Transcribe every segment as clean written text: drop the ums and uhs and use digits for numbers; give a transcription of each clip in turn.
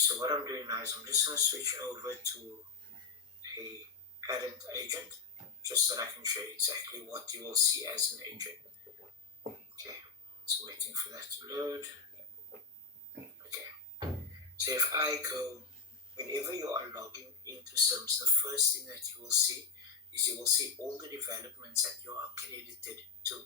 so what I'm doing now is I'm just going to switch over to a current agent, just so that I can show you exactly what you will see as an agent. Okay, so waiting for that to load. Okay, so if I go, whenever you are logging into SIMS, the first thing that you will see is you will see all the developments that you are accredited to.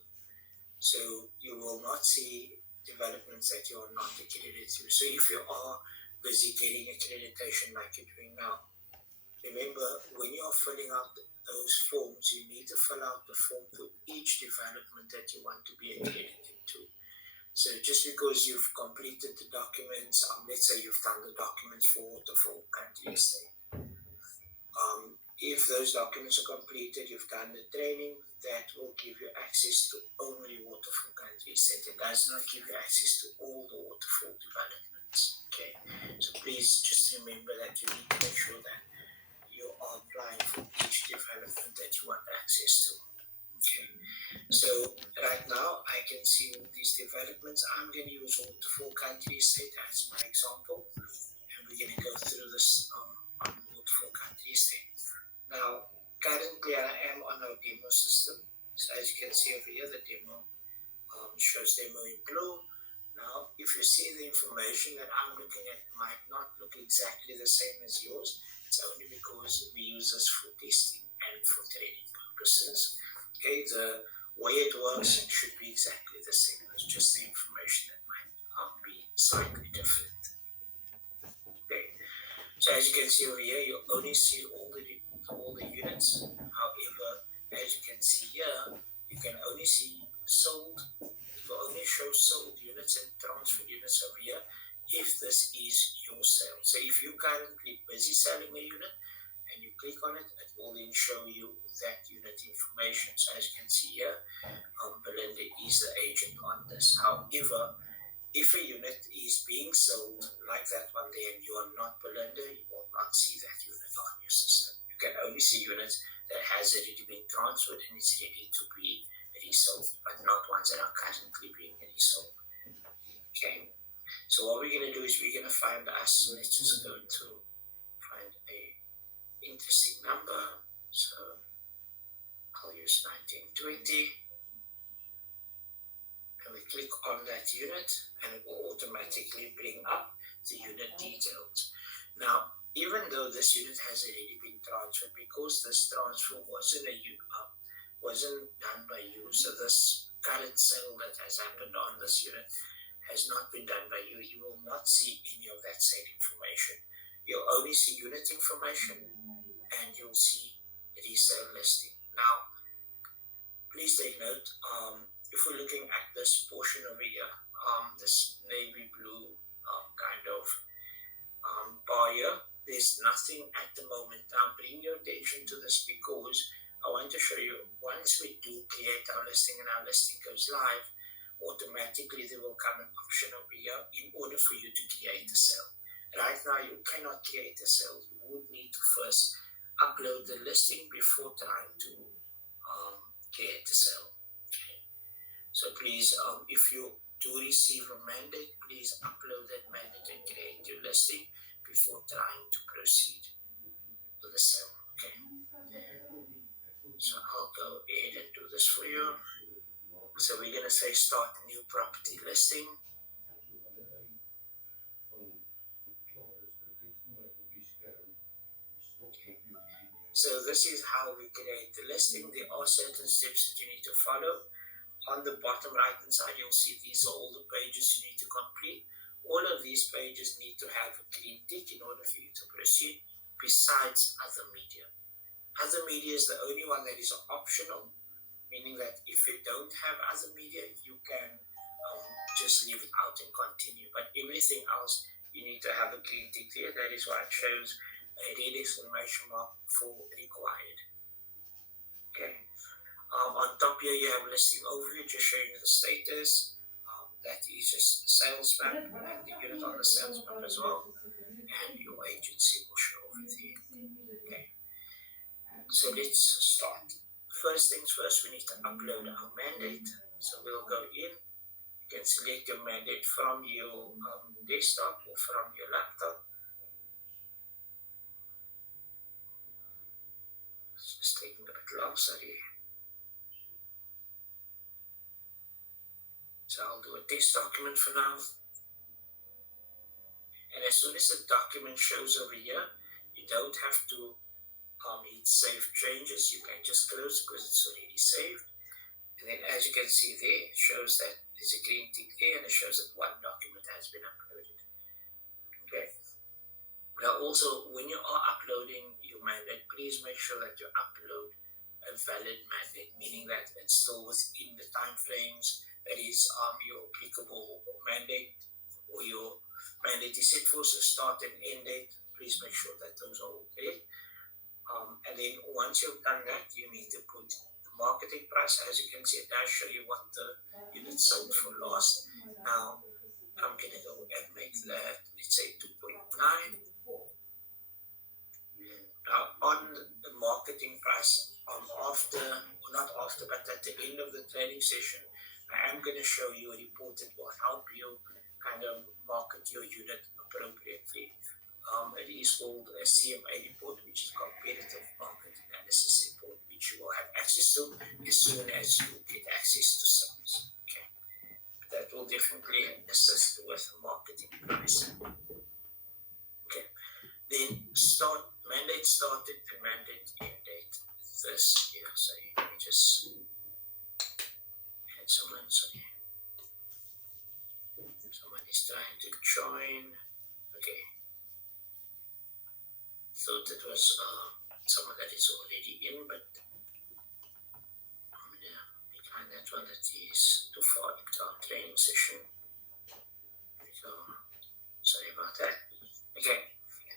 So you will not see developments that you are not accredited to. So if you are busy getting accreditation like you're doing now, remember when you are filling out those forms, you need to fill out the form for each development that you want to be accredited to. So just because you've completed the documents, let's say you've done the documents for Waterfall Country Estate. If those documents are completed, you've done the training, that will give you access to only Waterfall Country Estate. It does not give you access to all the Waterfall developments. Okay, so please just remember that you need to make sure that you are applying for each development that you want access to. Okay, so right now I can see all these developments. I'm going to use Waterfall Country Estate as my example, and we're going to go through this on Waterfall Country Estate. Now, currently I am on our demo system. So as you can see over here, the demo shows demo in blue. Now, if you see the information that I'm looking at might not look exactly the same as yours, it's only because we use this for testing and for training purposes. Okay, the way it works should be exactly the same. It's just the information that might be slightly different. Okay, so as you can see over here, you only see all the units. However, as you can see here, you can only see sold. It will only show sold units and transferred units over here if this is your sale. So if you're currently busy selling a unit and you click on it, it will then show you that unit information. So as you can see here, Belinda is the agent on this. However, if a unit is being sold like that one there and you are not Belinda, you will not see that unit on your system. You can only see units that has already been transferred and is ready to be resold, but not ones that are currently being resold. Okay, so what we're going to do is we're going to find us, let's just go to find a interesting number. So I'll use 1920. And we click on that unit and it will automatically bring up the unit details. Now, even though this unit has already been transferred, because this transfer wasn't done by you, so this current sale that has happened on this unit has not been done by you, you will not see any of that sale information. You'll only see unit information and you'll see resale listing. Now, please take note, if we're looking at this portion over here, this navy blue kind of bar here, there's nothing at the moment. Now bring your attention to this because I want to show you, once we do create our listing and our listing goes live, automatically there will come an option over here in order for you to create a sale. Right now you cannot create a sale. You would need to first upload the listing before trying to create a sale. Okay. So please, if you do receive a mandate, please upload that mandate and create your listing before trying to proceed with the sale. Okay. So I'll go ahead and do this for you. So we're going to say start new property listing. So this is how we create the listing. There are certain steps that you need to follow. On the bottom right hand side, you'll see these are all the pages you need to complete. All of these pages need to have a green tick in order for you to proceed, besides other media. Other media is the only one that is optional, meaning that if you don't have other media, you can just leave it out and continue. But everything else, you need to have a green tick there. That is why it shows a red exclamation mark for required. Okay. On top here, you have listing overview, just showing you the status. That is just the sales map and the unit on the sales map as well. And your agency will show over there. Okay. So let's start. First things first, we need to upload our mandate. So we'll go in. You can select your mandate from your desktop or from your laptop. Just taking a bit long, sorry. So I'll do a test document for now. And as soon as the document shows over here, you don't have to hit save changes. You can just close because it's already saved. And then as you can see there, it shows that there's a green tick there and it shows that one document has been uploaded. Okay. Now also, when you are uploading your mandate, please make sure that you upload a valid mandate, meaning that it's still within the time frames that is your applicable mandate, or your mandate is set for, so start and end date. Please make sure that those are all correct. And then once you've done that, you need to put the marketing price. As you can see, it does show you what the unit sold for last. Now I'm going to go and make that, let's say 2.9. Now on the marketing price, not after, but at the end of the training session, I am going to show you a report that will help you kind of market your unit appropriately. It is called a CMA report, which is Competitive Market Analysis Report, which you will have access to as soon as you get access to sales. Okay, that will definitely assist with marketing price. Okay, then mandate started and mandate end date this year. Sorry, let me just add someone. Sorry, someone is trying to join. Okay, thought it was someone that is already in, but I'm gonna decline that one. That is too far into our training session. So sorry about that. Okay.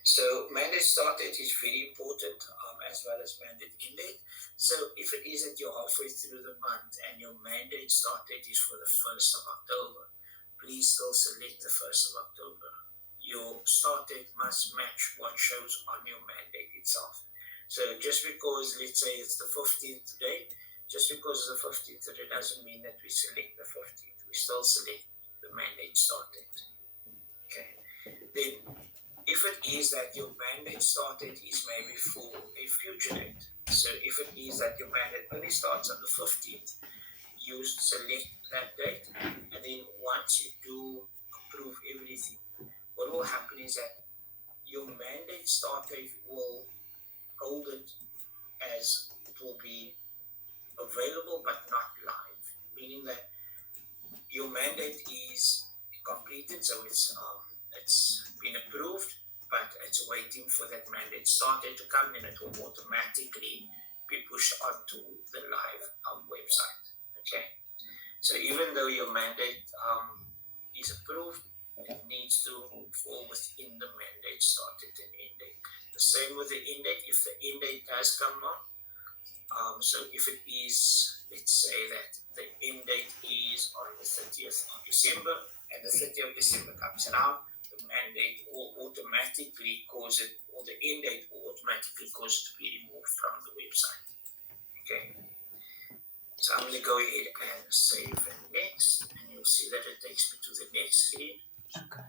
So mandate start date is very important, as well as mandate end date. So if it is that you're halfway through the month and your mandate start date is for the 1st of October, please still select the 1st of October. Your start date must match what shows on your mandate itself. So just because, let's say it's the 15th today, just because it's the 15th today doesn't mean that we select the 15th. We still select the mandate start date. Okay. Then if it is that your mandate start date is maybe for a future date, so if it is that your mandate only starts on the 15th, you select that date, and then once you do approve everything, what will happen is that your mandate start date will hold it as it will be available but not live, meaning that your mandate is completed, so it's been approved, but it's waiting for that mandate start date to come, and it will automatically be pushed onto the live website. Okay, so even though your mandate is approved, it needs to fall within the mandate start date and end date. The same with the end date. If the end date does come on, so if it is, let's say that the end date is on the 30th of December, and the 30th of December comes around, the mandate will automatically cause it, or the end date will automatically cause it to be removed from the website. Okay, so I'm going to go ahead and save and next, and you'll see that it takes me to the next screen,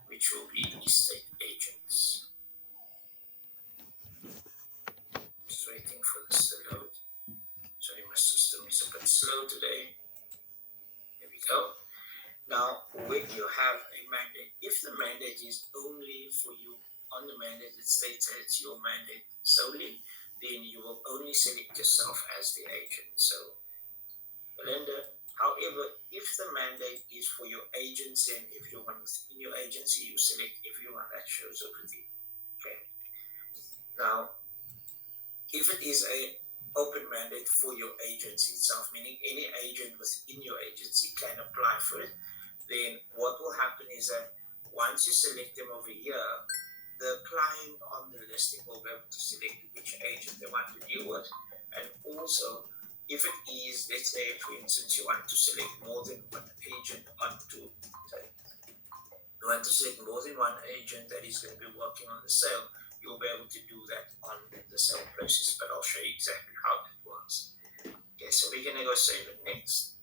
which will be estate agents. Just waiting for this to load. Sorry, my system is a bit slow today. Here we go. Now, when you have a mandate, if the mandate is only for you, on the mandate it states that it's your mandate solely, then you will only select yourself as the agent. So, Belinda, however, if the mandate is for your agency and everyone within your agency, you select everyone that shows up with you. Okay. Now, if it is a open mandate for your agency itself, meaning any agent within your agency can apply for it, then what will happen is that once you select them over here, the client on the listing will be able to select which agent they want to deal with. And also, if it is, let's say, for instance, you want to select more than one agent that is going to be working on the sale, you'll be able to do that on the sale process, but I'll show you exactly how that works. Okay, so we're going to go save it next.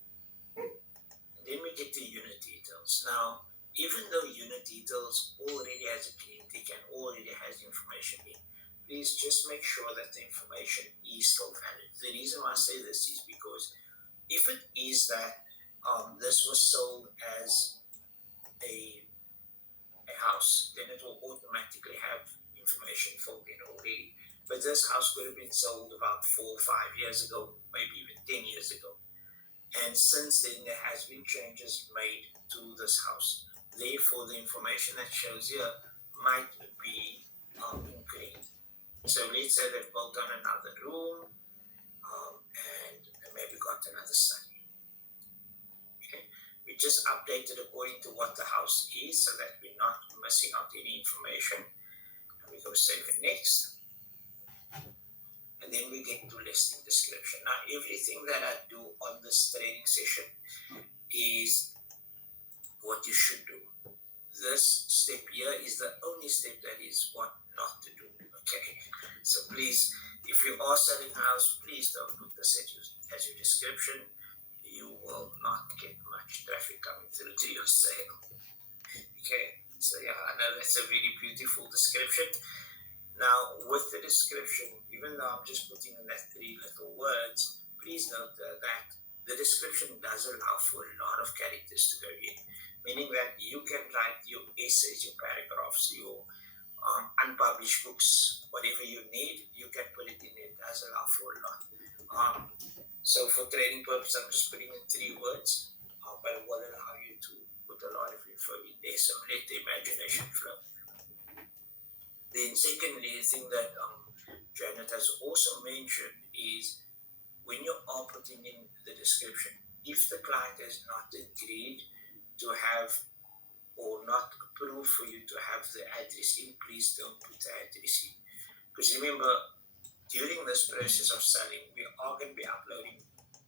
Then we get the unit details. Now, even though unit details already has a clean tick and already has information in, please just make sure that the information is still valid. The reason why I say this is because if it is that this was sold as a house, then it will automatically have information filled in already. But this house could have been sold about 4 or 5 years ago, maybe even 10 years ago. And since then, there has been changes made to this house. Therefore, the information that shows here might be incorrect. So let's say they've built on another room and maybe got another study. Okay. We just updated according to what the house is so that we're not missing out any information. And we go save it next. And then we get to listing description. Now, everything that I do on this training session is what you should do. This step here is the only step that is what not to do. Okay, so please, if you are selling a house, please don't put this as your description. You will not get much traffic coming through to your sale. Okay, so yeah, I know that's a really beautiful description. Now, with the description, even though I'm just putting in that 3 little words, please note that the description does allow for a lot of characters to go in, meaning that you can write your essays, your paragraphs, your unpublished books, whatever you need, you can put it in. It does allow for a lot. So for training purposes, I'm just putting in 3 words, but it will allow you to put a lot of info in there, so let the imagination flow. Then secondly, the thing that Janet has also mentioned is when you are putting in the description, if the client has not agreed to have or not approved for you to have the address in, please don't put the address in. Because remember, during this process of selling, we are going to be uploading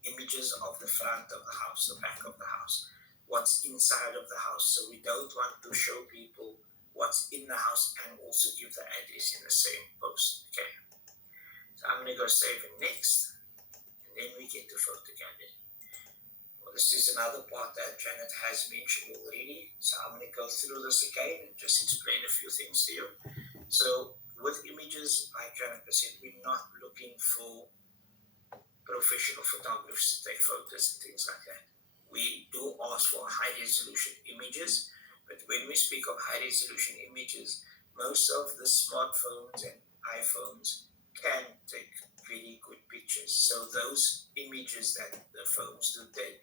images of the front of the house, the back of the house, what's inside of the house. So we don't want to show people what's in the house and also give the address in the same post. Okay, so I'm going to go save it next, and then we get to photo gallery. Well, this is another part that Janet has mentioned already, so I'm going to go through this again and just explain a few things to you. So with images, like Janet said, we're not looking for professional photographers to take photos and things like that. We do ask for high resolution images, but when we speak of high resolution images, most of the smartphones and iPhones can take really good pictures. So those images that the phones do take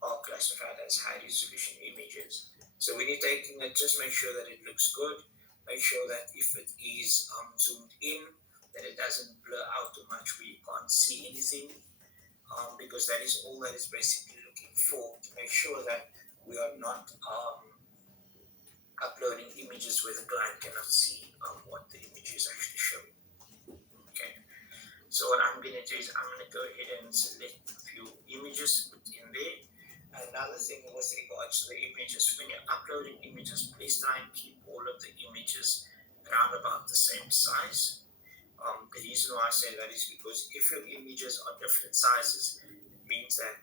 are classified as high resolution images. So when you're taking it, just make sure that it looks good. Make sure that if it is zoomed in, that it doesn't blur out too much where you can't see anything, because that is all that is basically looking for, to make sure that we are not uploading images where the client cannot see what the image is actually showing. Okay, so what I'm going to do is I'm going to go ahead and select a few images, put in there. Another thing with regards to the images, when you're uploading images, please try and keep all of the images around about the same size. The reason why I say that is because if your images are different sizes, it means that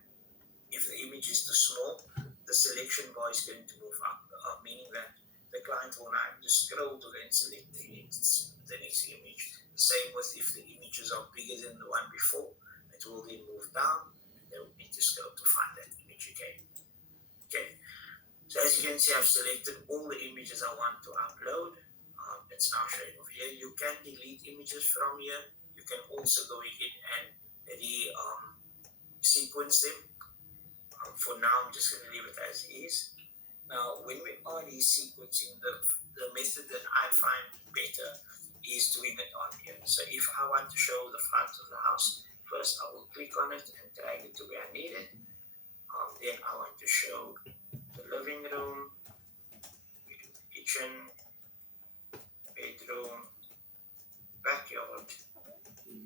if the image is too small, the selection bar is going to move up, meaning that the client will now have to scroll to then select the next image. The same with if the images are bigger than the one before, it will then move down, and they will need to scroll to find that image again. Okay, so as you can see, I've selected all the images I want to upload. It's now showing over here. You can delete images from here. You can also go ahead and sequence them. For now, I'm just going to leave it as is. Now, when we are resequencing, the method that I find better is doing it on here. So if I want to show the front of the house, first I will click on it and drag it to where I need it. Then I want to show the living room, we do the kitchen, bedroom, backyard,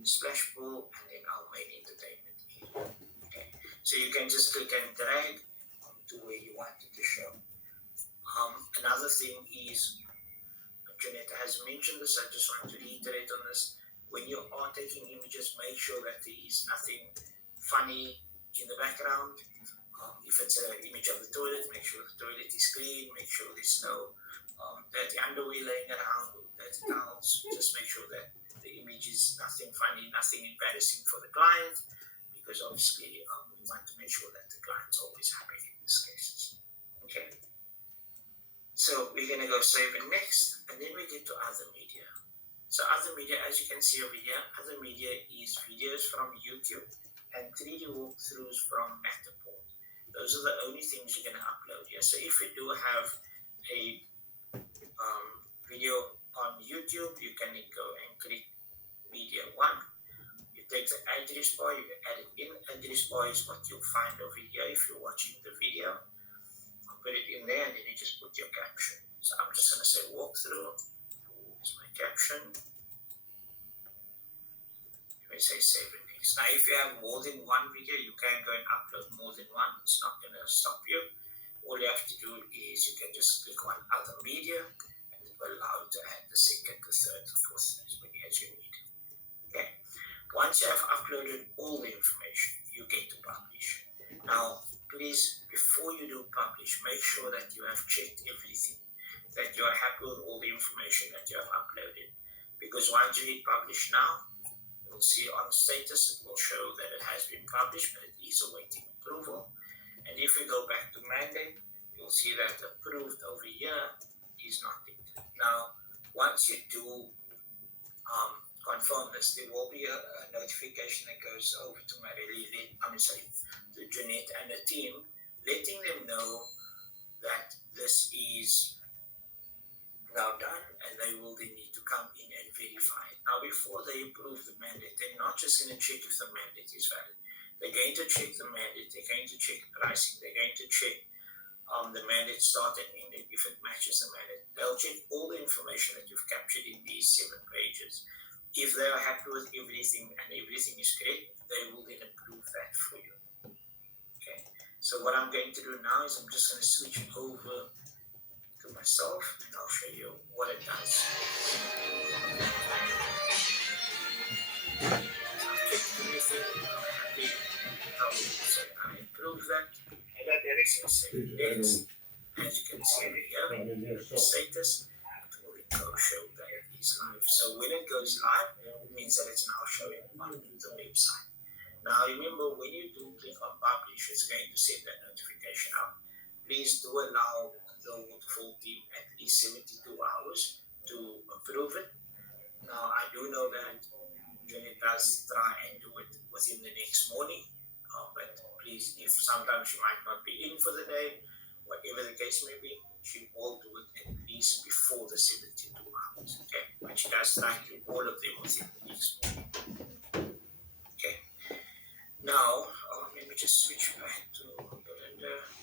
splash pool, and then our main entertainment area. Okay, so you can just click and drag to where you want it to show. Another thing is, Janetta has mentioned this, I just want to reiterate on this. When you are taking images, make sure that there is nothing funny in the background. If it's an image of the toilet, make sure the toilet is clean, make sure there's no dirty underwear laying around, or dirty towels. Just make sure that the image is nothing funny, nothing embarrassing for the client, because obviously we want to make sure that the client's always happy in these cases. Okay. So we're going to go save it next, and then we get to other media. So other media, as you can see over here, other media is videos from YouTube and 3D walkthroughs from Matterport. Those are the only things you're going to upload here. So if you do have a video on YouTube, you can go and click media 1. You take the address bar, you add it in. Address bar is what you'll find over here if you're watching the video. I'll put it in there, and then you just put your caption. So I'm just going to say walkthrough. Here's my caption. Let me say save and next. Now, if you have more than one video, you can go and upload more than one. It's not going to stop you. All you have to do is you can just click on other media, and it will allow you to add the second, the third, the fourth, as many as you need. Okay. Once you have uploaded all the information, you get to publish. Now, please, before you do publish, make sure that you have checked everything, that you are happy with all the information that you have uploaded. Because once you hit publish now, you'll see on status, it will show that it has been published, but it is awaiting approval. And if we go back to mandate, you'll see that approved over here is not it. Now, once you do confirm this, there will be a notification that goes over to to Jeanette and the team, letting them know that this is now done, and they will then need to come in and verify it. Now, before they approve the mandate, they're not just going to check if the mandate is valid. They're going to check the mandate, they're going to check pricing, they're going to check the mandate start and end, if it matches the mandate. They'll check all the information that you've captured in these 7 pages. If they are happy with everything and everything is correct, they will then approve that for you. Okay. So what I'm going to do now is I'm just going to switch over to myself, and I'll show you what it does. I approve that, and that direction is next. As you can see over here, the status, it will go show that it is live. So when it goes live, it means that it's now showing on the website. Now remember, when you do click on publish, it's going to send that notification out. Please do allow the Waterfall team at least 72 hours to approve it. Now, I do know that Janet does try and do it within the next morning, but please, if sometimes she might not be in for the day, whatever the case may be, she will do it at least before the 72 hours, okay? But she does try to do all of them within the next morning. Okay. Now, let me just switch back to Belinda.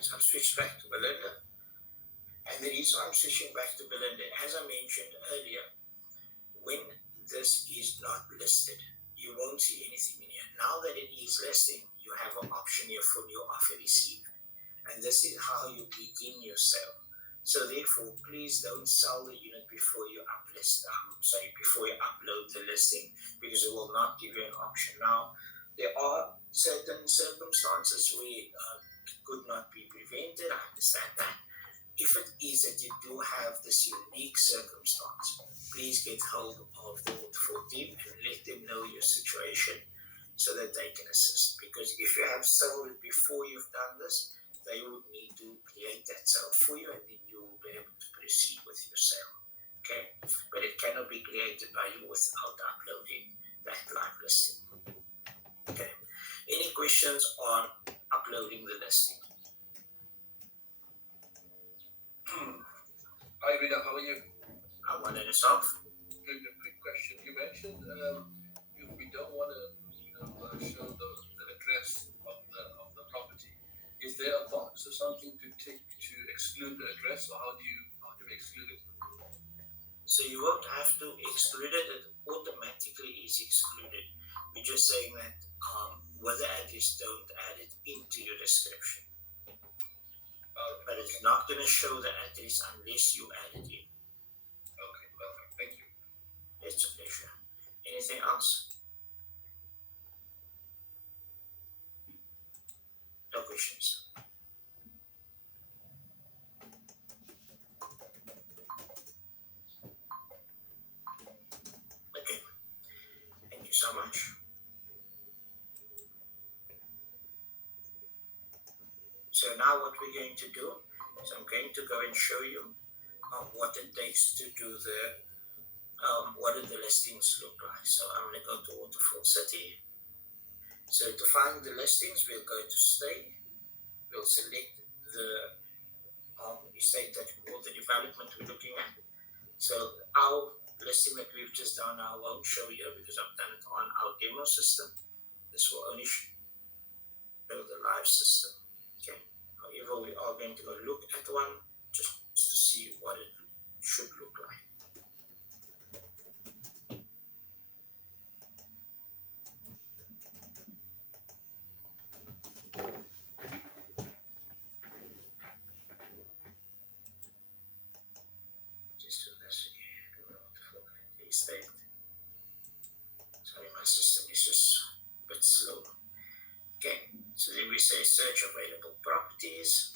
So I've switched back to Belinda. And the reason I'm switching back to Belinda, as I mentioned earlier, when this is not listed, you won't see anything in here. Now that it is listed, you have an option here for new offer received. And this is how you begin your sale. So therefore, please don't sell the unit before you before you upload the listing, because it will not give you an option. Now, there are certain circumstances where could not be prevented. I understand that. If it is that you do have this unique circumstance, please get hold of the Waterfall team and let them know your situation so that they can assist. Because if you have sold before you've done this, they would need to create that sale for you, and then you will be able to proceed with your sale. Okay? But it cannot be created by you without uploading that live listing. Okay? Any questions on uploading the listing? Hi Rita, how are you? I wanted to solve. Good. A quick question. You mentioned if we don't want to, show the address of the property, is there a box or something to tick to exclude the address, or how do we exclude it? So you won't have to exclude it; it automatically is excluded. We're just saying that with the address, don't add it into your description. But it's not going to show the address unless you add it in. Okay, perfect. Thank you. It's a pleasure. Anything else? No questions. Okay, thank you so much. So now what we're going to do is I'm going to go and show you what it takes to do what do the listings look like. So I'm going to go to Waterfall City. So to find the listings, we'll go to stay. We'll select the estate that or the development we're looking at. So our listing that we've just done now won't show here because I've done it on our demo system. This will only show the live system. Okay. However, we are going to go look at one just to see what it should look like. Just so that's the estate. Sorry, my system is just a bit slow. Okay, so then we say search available properties.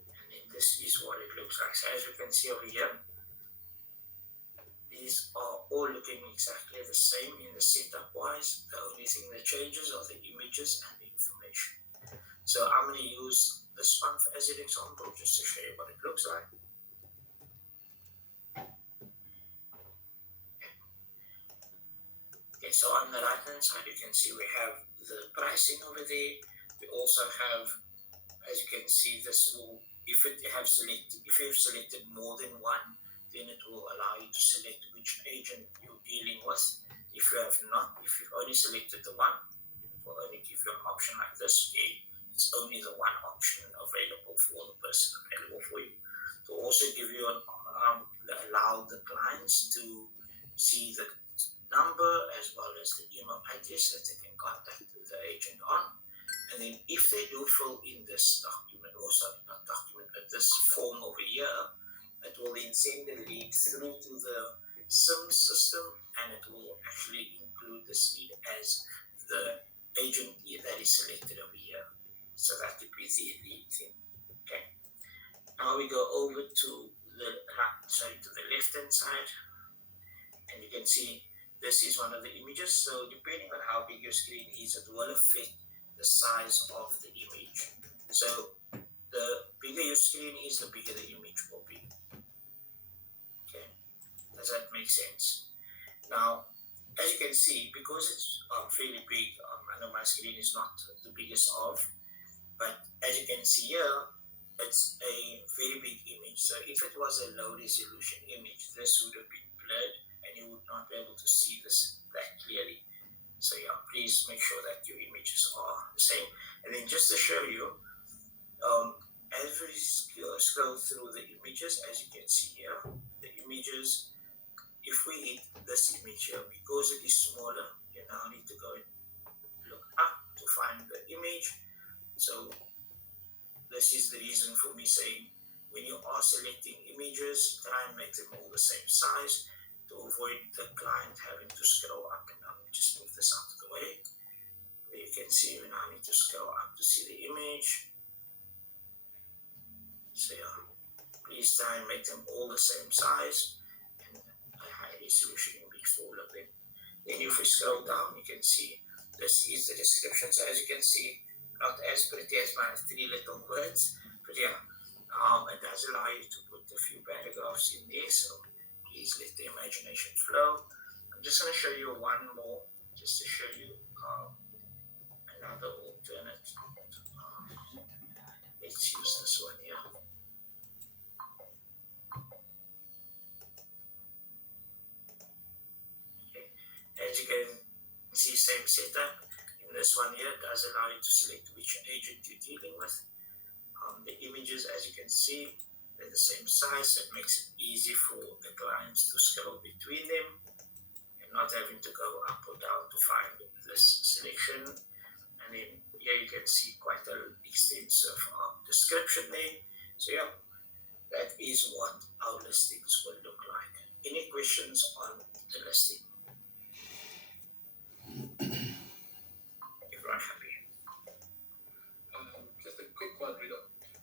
And then this is what it looks like. So as you can see over here, these are all looking exactly the same in the setup wise. The only thing that changes are the images and the information. So I'm going to use this one as an example just to show you what it looks like. Okay, so on the right hand side you can see we have the pricing over there. We also have, as you can see, this will, if you've selected more than one, then it will allow you to select which agent you're dealing with. If you have not, if you've only selected the one, it will only give you an option like this. Okay, it's only the one option available for the person available for you. To also give you allow the clients to see the number as well as the email address that they can contact the agent on. And then if they do fill in this document, not document, but this form over here, it will then send the lead through to the SIM system, and it will actually include this lead as the agent that is selected over here. So that would be the lead thing. Okay. Now we go over to the left hand side, and you can see this is one of the images. So depending on how big your screen is, it will affect the size of the image. So the bigger your screen is, the bigger the image will be. Okay, does that make sense? Now, as you can see, because it's fairly big, I know my screen is not the biggest of, but as you can see here, it's a very big image. So if it was a low resolution image, this would have been blurred and you would not be able to see this that clearly. So yeah, please make sure that your images are the same. And then just to show you, as we scroll through the images, as you can see here, the images, if we hit this image here, because it is smaller, you now need to go and look up to find the image. So this is the reason for me saying, when you are selecting images, try and make them all the same size to avoid the client having to scroll up and down. Just move this out of the way. There you can see we now need to scroll up to see the image. So yeah, please try and make them all the same size and a high resolution image for all of them. Then if we scroll down, you can see this is the description. So as you can see, not as pretty as my 3 little words, but yeah, it does allow you to put a few paragraphs in there. So please let the imagination flow. I'm just going to show you one more, just to show you another alternate. Let's use this one here. Okay. As you can see, same setup. In this one here, it does allow you to select which agent you're dealing with. The images, as you can see, they're the same size. So it makes it easy for the clients to scroll between them and not having to go up or down to find this selection. And then here you can see quite an extensive description there. So yeah, that is what our listings will look like. Any questions on the listing? Everyone happy? Just a quick one, Rita.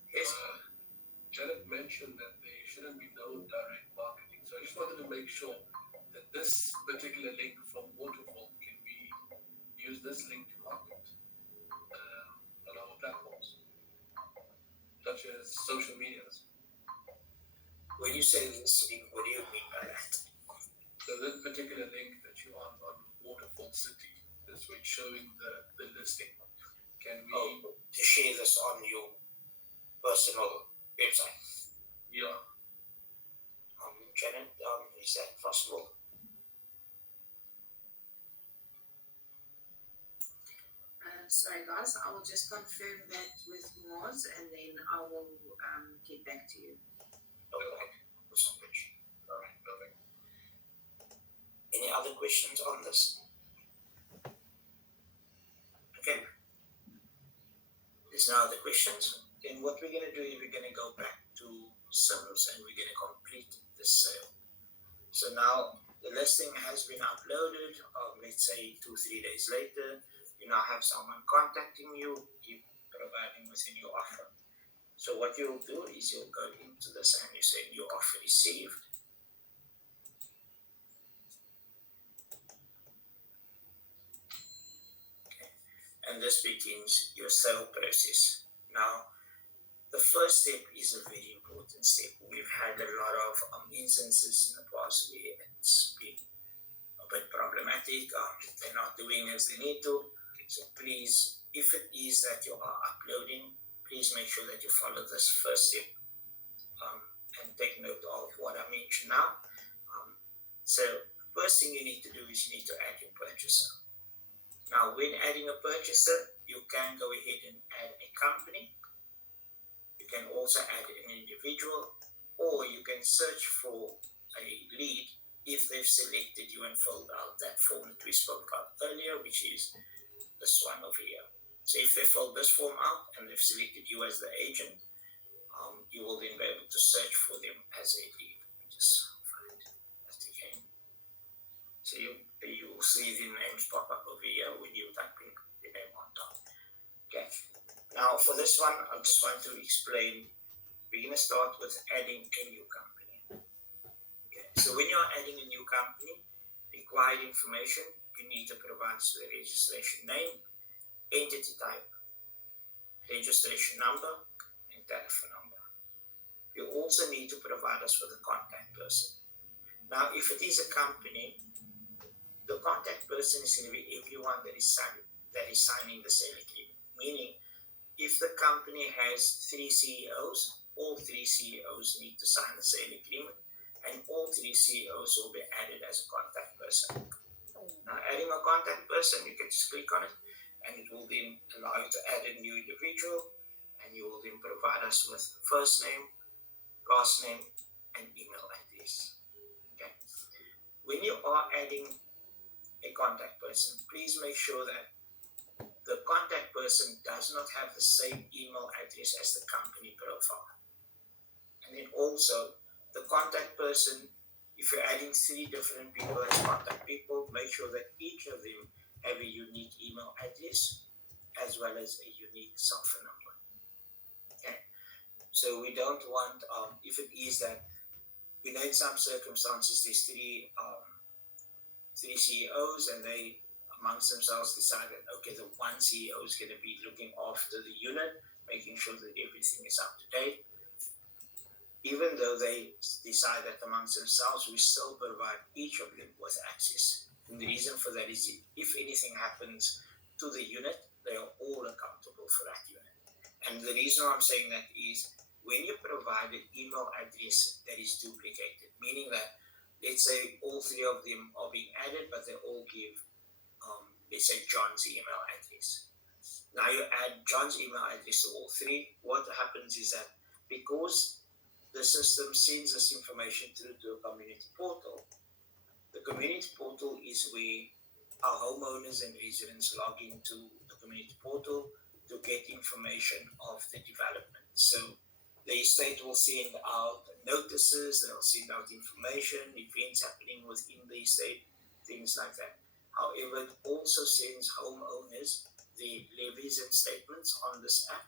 Yes. Janet mentioned that there shouldn't be no direct marketing. So I just wanted to make sure that this particular link from Waterfall, can we use this link to market on our platforms, such as social medias? When you say listing, what do you mean by that? So this particular link that you're on Waterfall City, this way showing the listing, can we? To share this on your personal website? Yeah. Janet, is that possible? Sorry guys, I will just confirm that with Moz and then I will get back to you. Okay. For some question. All right, perfect. Any other questions on this? Okay. There's no other questions. Then what we're going to do is we're going to go back to Sims and we're going to complete the sale. So now the listing has been uploaded. Let's say 2-3 days later, you now have someone contacting you, providing within your offer. So what you'll do is you'll go into this and you say your offer received. Okay. And this begins your sale process. Now, the first step is a very important step. We've had a lot of instances in the past where it's been a bit problematic. They're not doing as they need to. So please, if it is that you are uploading, please make sure that you follow this first step and take note of what I mentioned now. So first thing you need to do is you need to add your purchaser. Now, when adding a purchaser, you can go ahead and add a company. You can also add an individual, or you can search for a lead if they've selected you and filled out that form that we spoke about earlier, which is this one over here. So if they filled this form out and they've selected you as the agent, you will then be able to search for them as a lead. Just find that again. So you will see the names pop up over here when you type in the name on top. Okay. Now for this one, I just want to explain. We're going to start with adding a new company. Okay. So when you're adding a new company, required information, you need to provide the registration name, entity type, registration number, and telephone number. You also need to provide us with a contact person. Now, if it is a company, the contact person is going to be everyone that is signing the sale agreement. Meaning, if the company has 3 CEOs, all 3 CEOs need to sign the sale agreement, and all 3 CEOs will be added as a contact person. Now, adding a contact person, you can just click on it, and it will then allow you to add a new individual, and you will then provide us with first name, last name, and email address. Okay. When you are adding a contact person, please make sure that the contact person does not have the same email address as the company profile. And then also, the contact person, if you're adding 3 different people as contact people, make sure that each of them have a unique email address as well as a unique cell phone number. Okay. So we don't want, if it is that, we know in some circumstances there's 3 CEOs and they amongst themselves decided, okay, the one CEO is going to be looking after the unit, making sure that everything is up to date. Even though they decide that amongst themselves, we still provide each of them with access. And the reason for that is if anything happens to the unit, they are all accountable for that unit. And the reason I'm saying that is when you provide an email address that is duplicated, meaning that, let's say all 3 of them are being added, but they all give, let's say John's email address. Now you add John's email address to all 3. What happens is that because the system sends this information through to a community portal. The community portal is where our homeowners and residents log into the community portal to get information of the development. So The estate will send out notices, they'll send out information, events happening within the estate, things like that. However, it also sends homeowners the levies and statements on this app,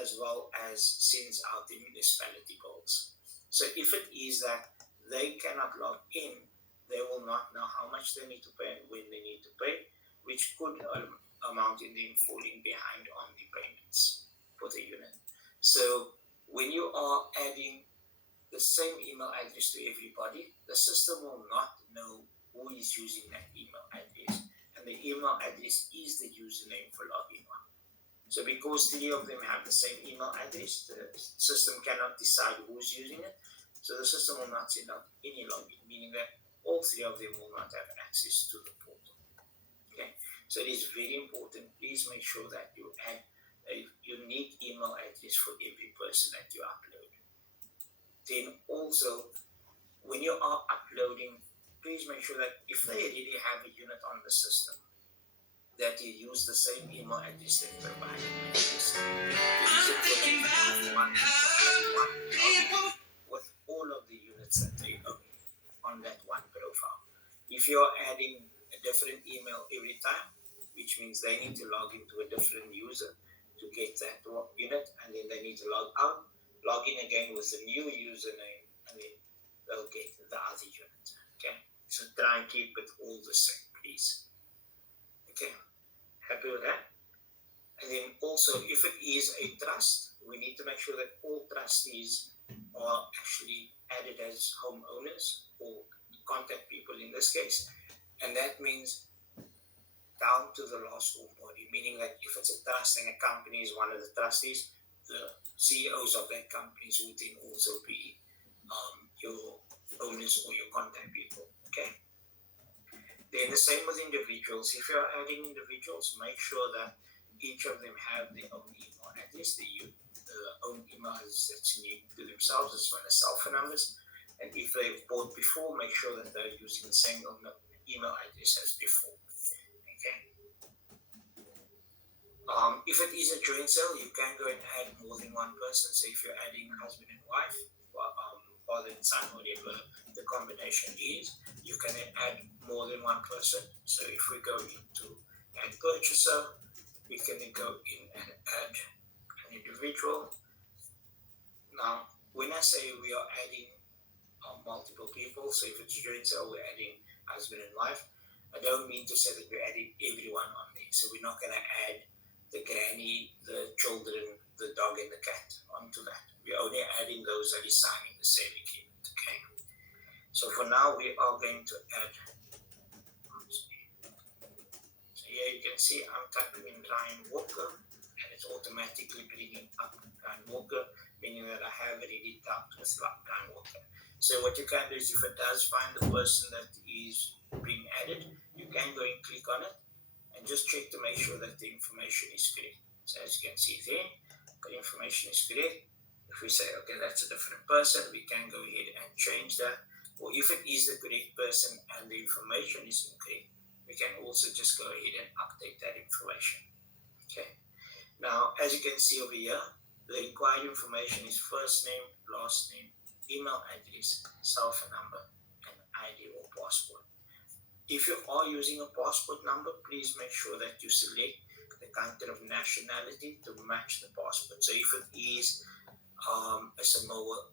as well as sends out the municipality bills. So if it is that they cannot log in, they will not know how much they need to pay and when they need to pay, which could amount in them falling behind on the payments for the unit. So when you are adding the same email address to everybody, the system will not know who is using that email address, and the email address is the username for login on. So because 3 of them have the same email address, the system cannot decide who's using it, so the system will not send out any login, meaning that all 3 of them will not have access to the portal. Okay, so it is very important. Please make sure that you add a unique email address for every person that you upload. Then also, when you are uploading, please make sure that if they already have a unit on the system, that you use the same email address that provided. With all of the units that they own on that one profile. If you're adding a different email every time, which means they need to log into a different user to get that unit, and then they need to log out, log in again with a new username, and then they'll get the other unit. Okay, so try and keep it all the same, please. Okay, happy with that? And then also, if it is a trust, we need to make sure that all trustees are actually added as homeowners or contact people in this case, and that means down to the last home body, meaning that if it's a trust and a company is one of the trustees, the CEOs of that company would then also be your owners or your contact people. Okay. Then the same with individuals. If you're adding individuals, make sure that each of them have their own email address, the own email address that's unique to themselves, as well as cell phone numbers. And if they've bought before, make sure that they're using the same email address as before. Okay. If it is a joint sale, you can go and add more than one person. So if you're adding husband and wife, father and son, whatever the combination is, you can add more than one person. So if we go into add purchaser, we can then go in and add an individual. Now, when I say we are adding multiple people, so if it's a joint sale, we're adding husband and wife, I don't mean to say that we're adding everyone on there. So we're not going to add the granny, the children, the dog, and the cat onto that. We're only adding those that is signing the sale agreement. Okay. So for now, we are going to add. So here you can see I'm typing in Ryan Walker, and it's automatically bringing up Ryan Walker, meaning that I have already typed with Ryan Walker. So what you can do is, if it does find the person that is being added, you can go and click on it and just check to make sure that the information is correct. So as you can see there, the information is correct. If we say, okay, that's a different person, we can go ahead and change that. Or if it is the correct person and the information is incorrect, we can also just go ahead and update that information. Okay. Now, as you can see over here, the required information is first name, last name, email address, cell phone number, and ID or passport. If you are using a passport number, please make sure that you select the country of nationality to match the passport. So if it is a Samoa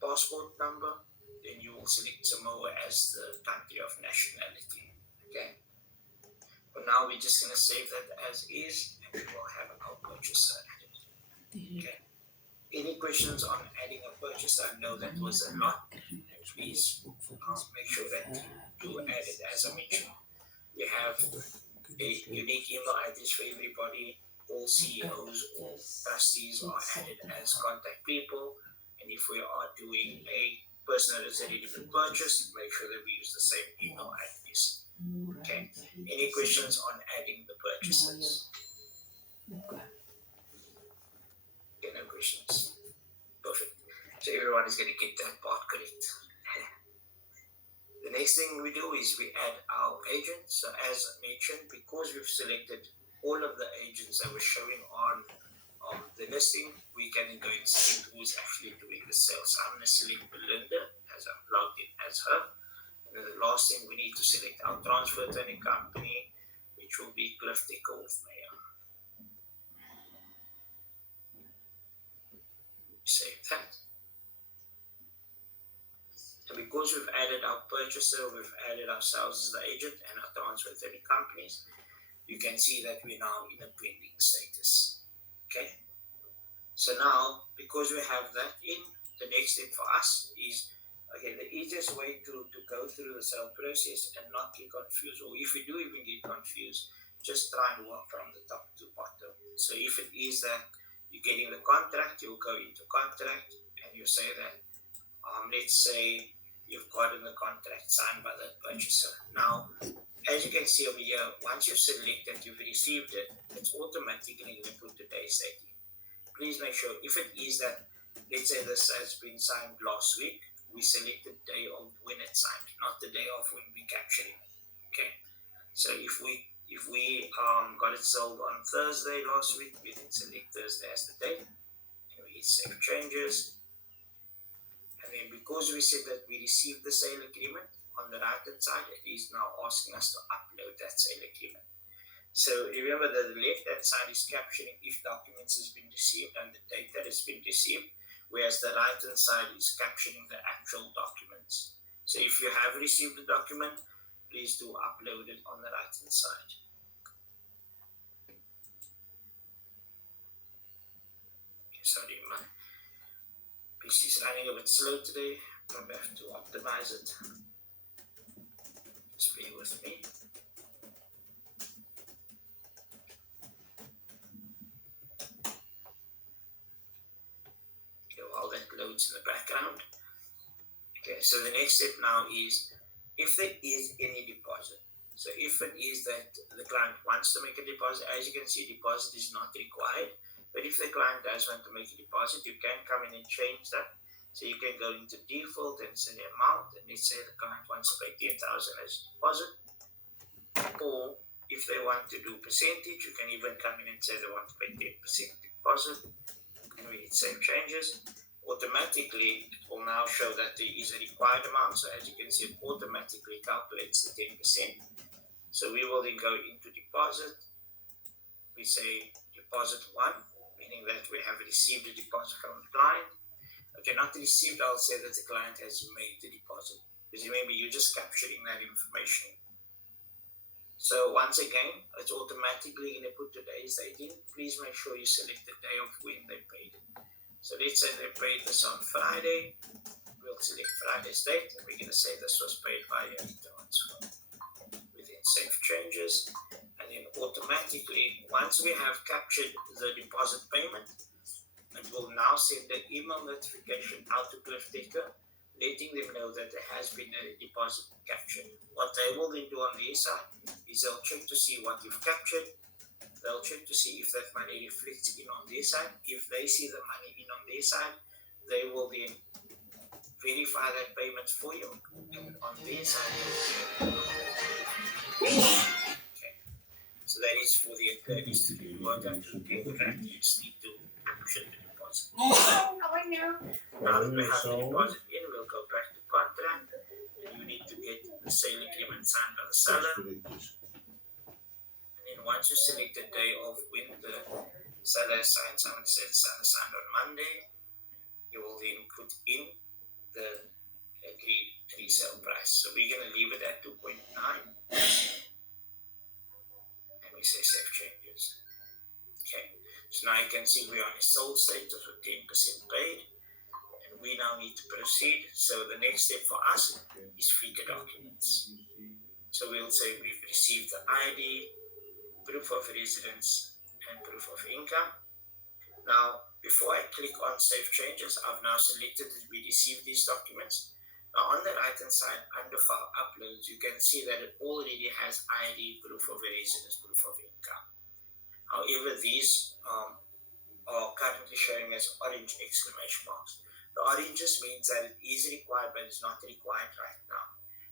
passport number, then you will select Samoa as the country of nationality. Okay. For now, we're just going to save that as is, and we will have our purchaser added. Okay. Any questions on adding a purchaser? I know that was a lot. Please make sure that you add it. As I mentioned, we have a unique email address for everybody. All CEOs or trustees are added as contact people. And if we are doing a person that has already been purchased, make sure that we use the same email address. Okay. Any questions on adding the purchases? Okay, no questions. Perfect. So everyone is going to get that part correct. The next thing we do is we add our agents. So as mentioned, because we've selected all of the agents that were showing on the listing, we can then go and select who's actually doing the sale. So I'm going to select Belinda as I'm logged in as her. And then the last thing we need to select our transfer turning company, which will be Cliff Decker Hofmeyer. Save that. And because we've added our purchaser, we've added ourselves as the agent and our transfer turning companies, you can see that we're now in a pending status. Okay. So now, because we have that in, the next step for us is, okay, the easiest way to go through the sale process and not get confused, or if we do even get confused, just try and work from the top to bottom. So if it is that you're getting the contract, you'll go into contract and you say that, let's say you've gotten the contract signed by the purchaser. Now, as you can see over here, once you've selected, you've received it, it's automatically going to put today's date in. Please make sure, if it is that, let's say this has been signed last week, we select the day of when it's signed, not the day of when we capture it. Okay. So if we got it sold on Thursday last week, we then select Thursday as the date, and we hit save changes. And then because we said that we received the sale agreement, on the right hand side, it is now asking us to upload that sale agreement. So remember that the left hand side is capturing if documents has been received and the date that has been received, whereas the right hand side is capturing the actual documents. So if you have received the document, please do upload it on the right hand side. Okay, sorry, my PC is running a bit slow today. Probably have to optimize it. Just bear with me. While that loads in the background. Okay, so the next step now is if there is any deposit. So if it is that the client wants to make a deposit, as you can see, deposit is not required. But if the client does want to make a deposit, you can come in and change that. So you can go into default and set the amount, and let's say the client wants to pay 10,000 as deposit. Or if they want to do percentage, you can even come in and say they want to pay 10% deposit. And we hit save changes. Automatically, it will now show that there is a required amount. So as you can see, it automatically calculates the 10%. So we will then go into deposit. We say deposit 1, meaning that we have received a deposit from the client. Okay, not received, I'll say that the client has made the deposit. Because remember, you're just capturing that information. So once again, it's automatically going to put today's date in. Please make sure you select the day of when they paid it. So let's say they paid this on Friday. We'll select Friday's date, and we're going to say this was paid by a transfer. We then save changes, and then automatically, once we have captured the deposit payment, it will now send an email notification out to Cliff Decker, letting them know that there has been a deposit captured. What they will then do on their side is they'll check to see what you've captured. They'll check to see if that money reflects in on their side. If they see the money in on their side, they will then verify that payment for you. And on their side, okay. So that is for the attorneys to do what they have to do. You just need to action the deposit. How are you? Now that we have the deposit in, we'll go back to contract. You need to get the sale agreement signed by the seller. And then once you select the day of when the seller has signed, so I'm going to say the seller signed on Monday, you will then put in the agreed resale price. So we're going to leave it at 2.9. And we say save changes. Okay. So now you can see we're on a sold status with 10% paid. We now need to proceed. So the next step for us is FICA documents. So we'll say we've received the ID, proof of residence, and proof of income. Now, before I click on Save Changes, I've now selected that we received these documents. Now, on the right-hand side, under File Uploads, you can see that it already has ID, proof of residence, proof of income. However, these are currently showing as orange exclamation marks. The orange just means that it is required, but it's not required right now.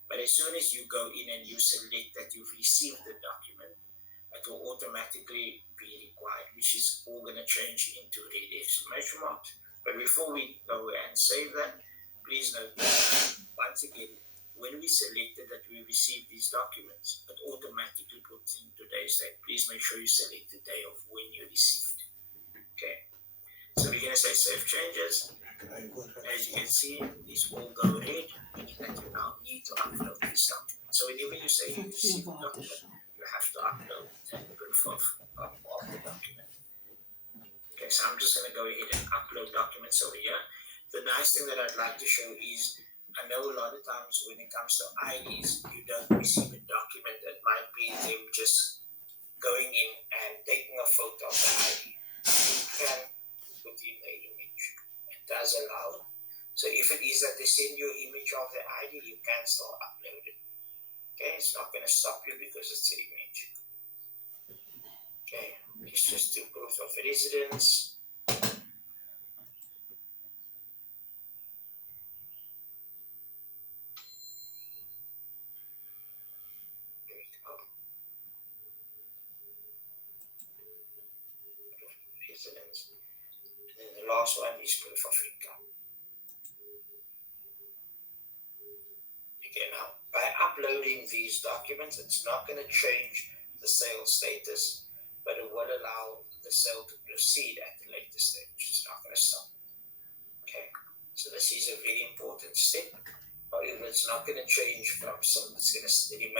But as soon as you go in and you select that you've received the document, it will automatically automatically be required, which is all going to change into red exclamation marks. But before we go and save that, please note that once again, when we selected that we received these documents, it automatically puts in today's date. Please make sure you select the day of when you received. Okay. So we're going to say save changes. As you can see, these all go red, meaning that you now need to upload these documents. So whenever you say you receive a document, you have to upload that proof of the document. Okay, so I'm just going to go ahead and upload documents over here. The nice thing that I'd like to show is, I know a lot of times when it comes to IDs, you don't receive a document. It might be them just going in and taking a photo of the ID. You can put in the image. It does allow. So if it is that they send you an image of the ID, you can still upload it. Okay, it's not going to stop you because it's an image. Okay, it's just do proof of residence. Residence. And then the last one is proof of income. Okay, now by uploading these documents, it's not going to change the sale status, but it will allow the sale to proceed at the later stage. It's not going to stop. Okay, so this is a very important step. However, it's not going to change from something that's going to remain